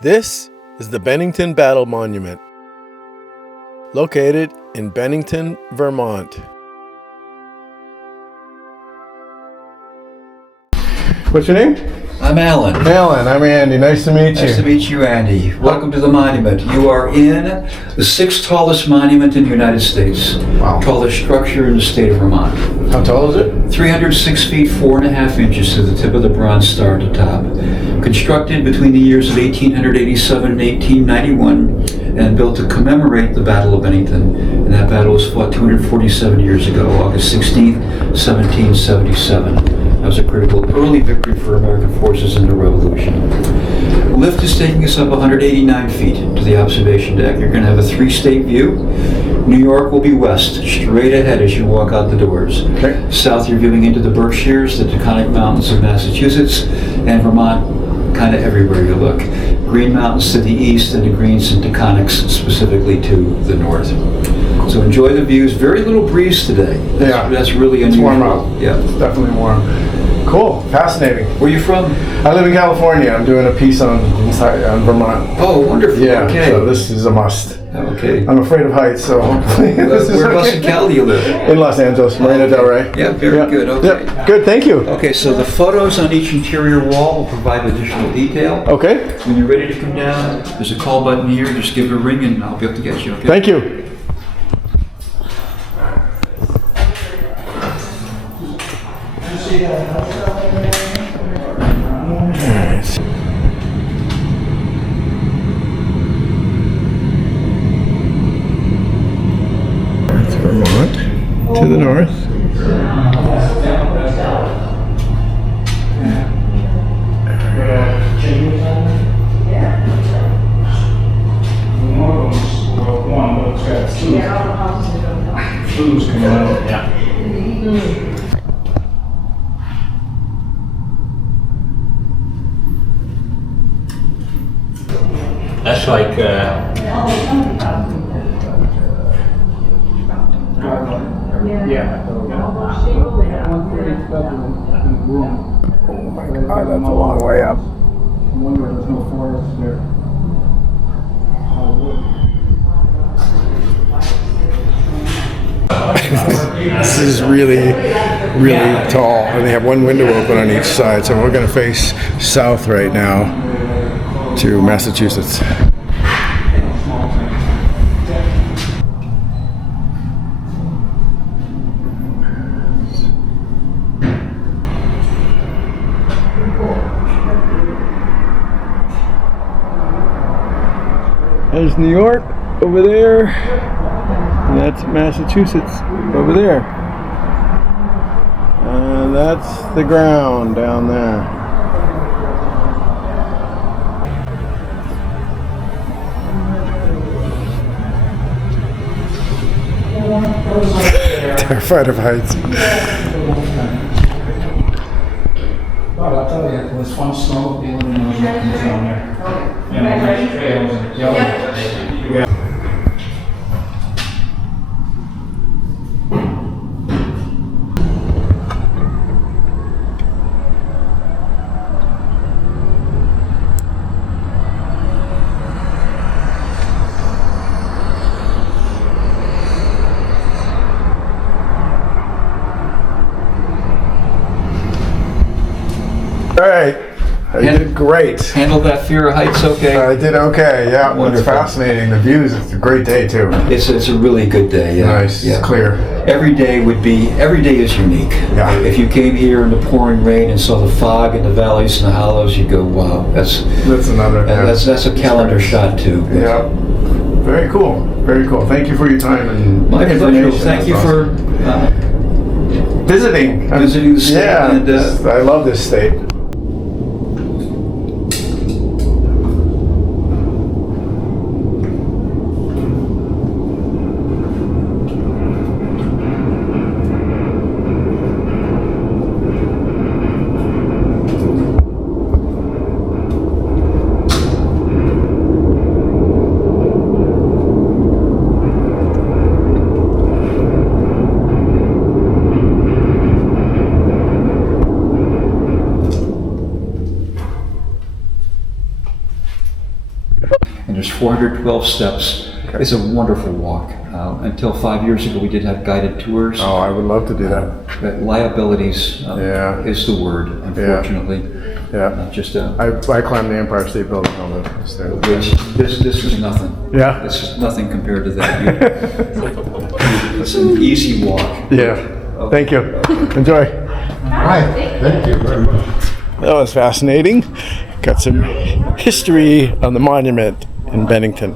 This is the Bennington Battle Monument, located in Bennington, Vermont. What's your name? I'm Alan. Alan, I'm Andy. Nice to meet you. Nice to meet you, Andy. Welcome to the monument. You are in the sixth tallest monument in the United States. Wow. Tallest structure in the state of Vermont. How tall is it? 306 feet, 4.5 inches to the tip of the Bronze Star at the top. Constructed between the years of 1887 and 1891 and built to commemorate the Battle of Bennington. And that battle was fought 247 years ago, August 16th, 1777. That was a critical early victory for American forces in the Revolution. The lift is taking us up 189 feet to the observation deck. You're going to have a three-state view. New York will be west, straight ahead as you walk out the doors. Okay. South, you're viewing into the Berkshires, the tectonic mountains of Massachusetts, and Vermont, kind of everywhere you look. Green Mountains to the east, and the Greens and Taconics specifically to the north. So enjoy the views. Very little breeze today. That's really unusual. It's warm out. Yeah. It's definitely warm. Cool. Fascinating. Where are you from? I live in California. I'm doing a piece on Vermont. Oh, wonderful. Yeah, Okay. so this is a must. Okay. I'm afraid of heights, so hopefully this is Whereabouts okay. in Cali do you live? In Los Angeles, Marina Del Rey. Yeah, very good. Okay. Yeah, good, thank you. Okay, so the photos on each interior wall will provide additional detail. Okay, When you're ready to come down, there's a call button here. Just give it a ring and I'll be able to get you. Okay? thank you. That's Vermont to the north. That's like, Oh my God, that's a long way up. This is really tall, and they have one window open on each side, so we're going to face south right now to Massachusetts. There's New York over there, and that's Massachusetts over there. And that's the ground down there. Terrified of heights. Well, I'll tell you, it was fun snowmobiling in those mountains down there. And there's trails and yeah. All right, you did great. Handle that fear of heights okay? I did okay, yeah. Well, it's Wonderful. fascinating. The views, it's a great day too. It's a really good day. Yeah. Nice, Yeah. it's clear. Every day is unique. Yeah. If you came here in the pouring rain and saw the fog in the valleys and the hollows, you go, wow, that's another. that's a calendar shot too. Yeah. Very cool. Very cool. Thank you for your time and My pleasure. information. Thank That's you awesome. for visiting. visiting the state. Yeah, And, I love this state. and there's 412 steps. It's a wonderful walk. Until 5 years ago, we did have guided tours. Oh, I would love to do that. But liabilities is the word, unfortunately. Yeah. Just I climbed the Empire State Building on the stairs. which this is nothing. Yeah. This is nothing compared to that. It's an easy walk. Yeah. Thank you. Enjoy. Hi, thank you very much. That was fascinating. Got some history on the monument in Bennington.